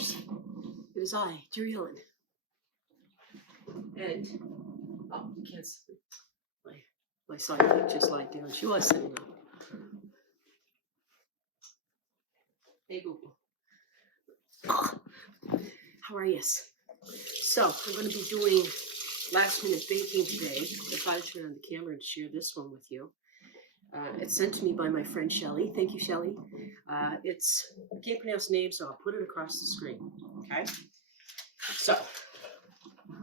crackers. It is I, Jerry Ellen. And, oh, you can't see. My sidekick just lied down. She was sitting up. Hey, Google. Oh, how are you? So, I'm going to be doing last minute baking today. I thought I'd turn on the camera and share this one with you. It's sent to me by my friend Shelly. Thank you, Shelly. I can't pronounce names, so I'll put it across the screen. Okay? So,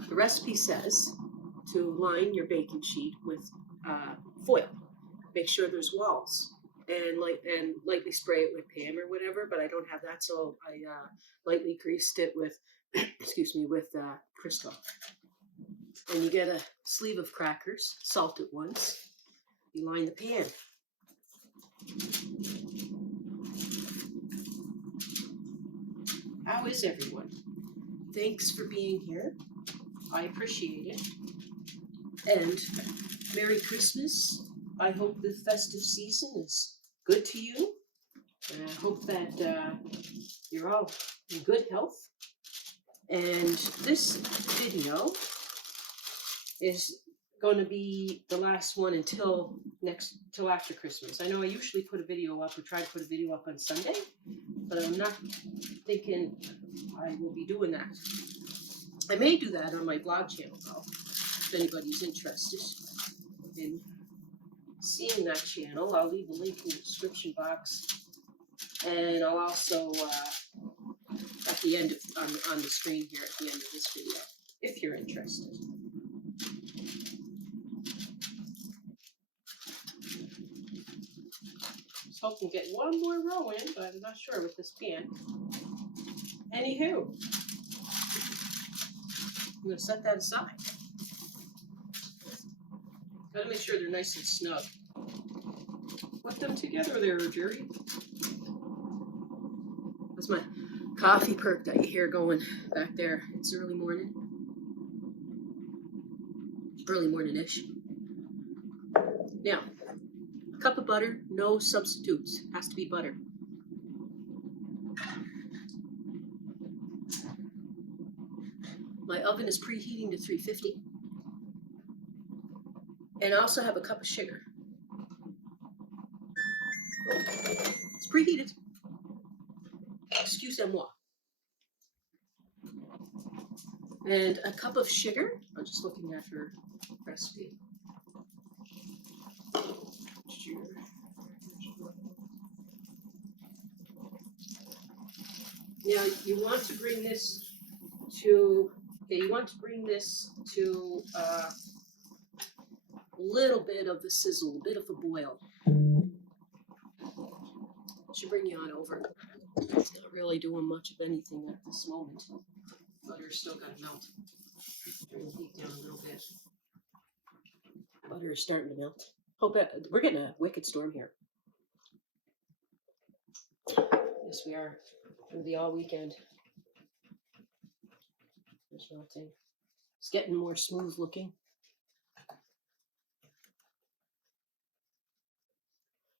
the recipe says to line your baking sheet with foil. Make sure there's walls, and lightly spray it with Pam or whatever. But I don't have that, so I lightly greased it with, with Crisco. And you get a sleeve of crackers, salted ones. You line the pan. How is everyone? Thanks for being here. I appreciate it. And Merry Christmas. I hope the festive season is good to you. And I hope that you're all in good health. And this video is going to be the last one until after Christmas. I know I usually put a video up or try to put a video up on Sunday, but I'm not thinking I will be doing that. I may do that on my vlog channel though, if anybody's interested in seeing that channel. I'll leave a link in the description box, and I'll also at the end on the screen here at the end of this video, if you're interested. I was hoping to get one more row in, but I'm not sure with this pan. Anywho, I'm going to set that aside. Gotta make sure they're nice and snug. Put them together there, Jerry. That's my coffee perk that you hear going back there. It's early morning. Early morning-ish. Now, a cup of butter, no substitutes. Has to be butter. My oven is preheating to 350. And I also have a cup of sugar. It's preheated. Excusez-moi. And a cup of sugar. I'm just looking at her recipe. Now you want to bring this to. Okay, you want to bring this to a little bit of a sizzle, a bit of a boil. Should bring you on over. It's not really doing much of anything at this moment. Butter's still got to melt. Turn the heat down a little bit. Butter is starting to melt. We're getting a wicked storm here. Yes, we are. It'll be all weekend. It's melting. It's getting more smooth looking.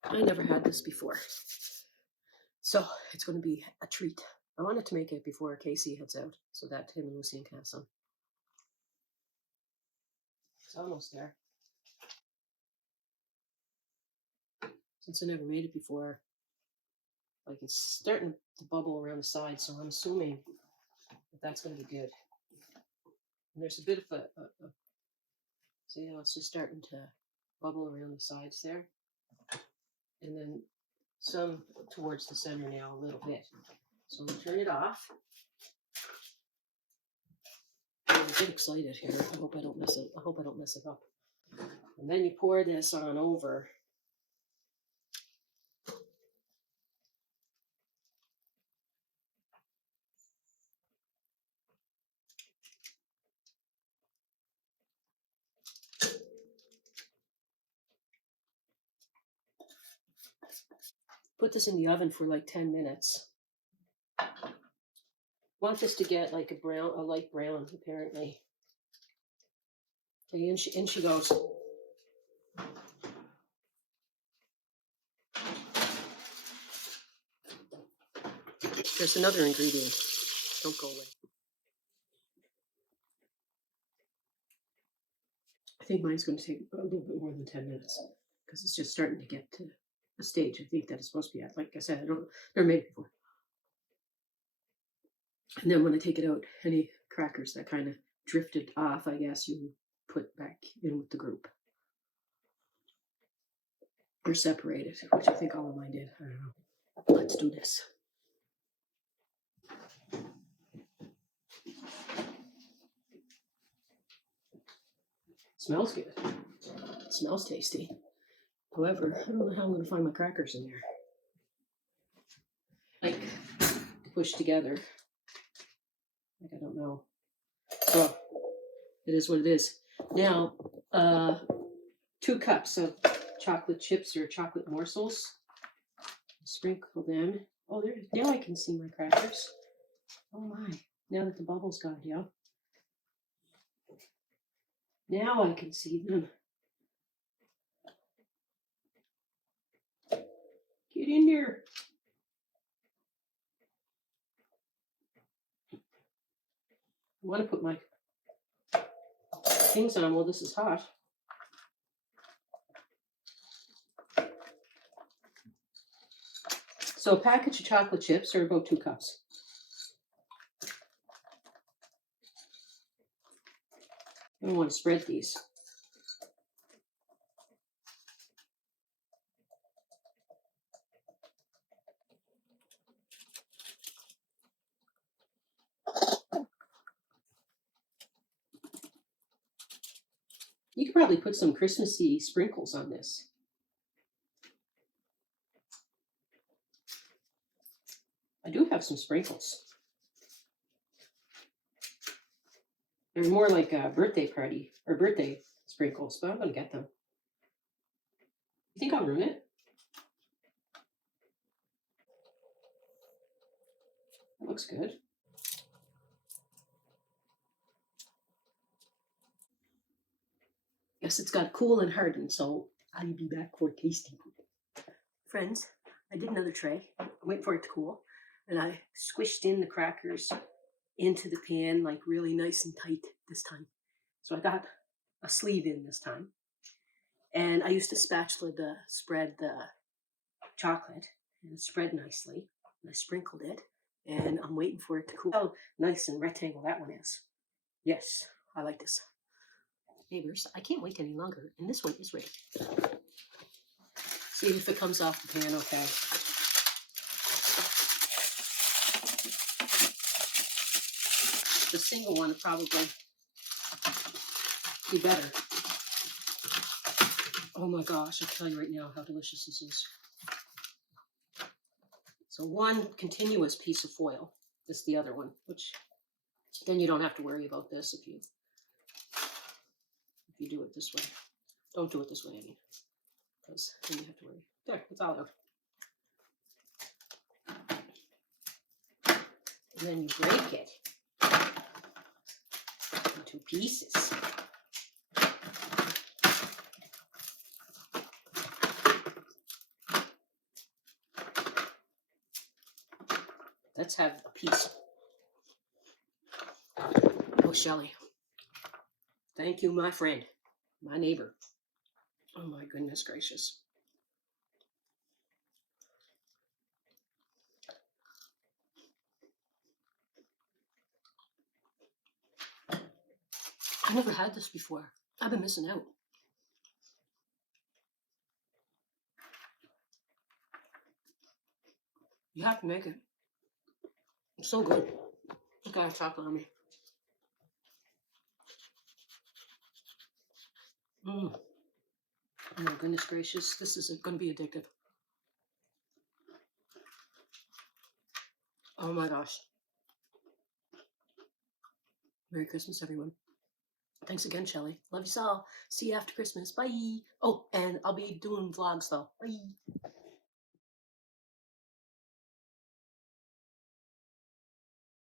I never had this before, so it's going to be a treat. I wanted to make it before Casey heads out, so that him and Lucy can have some. It's almost there. Since I never made it before, like it's starting to bubble around the side, so I'm assuming that that's going to be good. And there's a bit of a see how it's just starting to bubble around the sides there. And then some towards the center now a little bit. So I'm going to turn it off. I'm a bit excited here. I hope I don't mess it up. And then you pour this on over. Put this in the oven for like 10 minutes. Want this to get like a light brown, apparently. Okay, in she goes. There's another ingredient. Don't go away. I think mine's going to take a little bit more than 10 minutes because it's just starting to get to a stage I think that it's supposed to be at. Like I said, never made it before. And then when I take it out, any crackers that kind of drifted off, I guess you put back in with the group. Or separated, which I think all of mine did. I don't know. Let's do this. Smells good. It smells tasty. However, I don't know how I'm going to find my crackers in there. Like, to push together. Like, I don't know. So, it is what it is. Now, 2 cups of chocolate chips or chocolate morsels. Sprinkle them. Oh, there. Now I can see my crackers. Oh my. Now that the bubbles got out. Now I can see them. Get in there. I want to put my things on while this is hot. So a package of chocolate chips are about 2 cups. I want to spread these. You could probably put some Christmassy sprinkles on this. I do have some sprinkles. They're more like a birthday party or birthday sprinkles, but I'm going to get them. You think I'll ruin it? That looks good. Guess it's got to cool and harden, so I'll be back for tasting. Friends, I did another tray. Wait for it to cool. And I squished in the crackers into the pan like really nice and tight this time. So I got a sleeve in this time. And I used a spatula to spread the chocolate, and it spread nicely. And I sprinkled it, and I'm waiting for it to cool. How nice and rectangle that one is. Yes, I like this. Neighbors, I can't wait any longer, and this one is ready. See if it comes off the pan okay. The single one would probably be better. Oh my gosh, I'll tell you right now how delicious this is. So one continuous piece of foil. This is the other one, which then you don't have to worry about this if you do it this way. Don't do it this way, I mean, because then you have to worry. There, it's all out. And then you break it into pieces. Let's have a piece. Oh, Shelly. Thank you, my friend, my neighbor. Oh my goodness gracious. I never had this before. I've been missing out. You have to make it. It's so good. It's got chocolate on me. Oh my goodness gracious. This is going to be addictive. Oh my gosh. Merry Christmas, everyone. Thanks again, Shelly. Love you all. See you after Christmas. Bye. Oh, and I'll be doing vlogs though. Bye.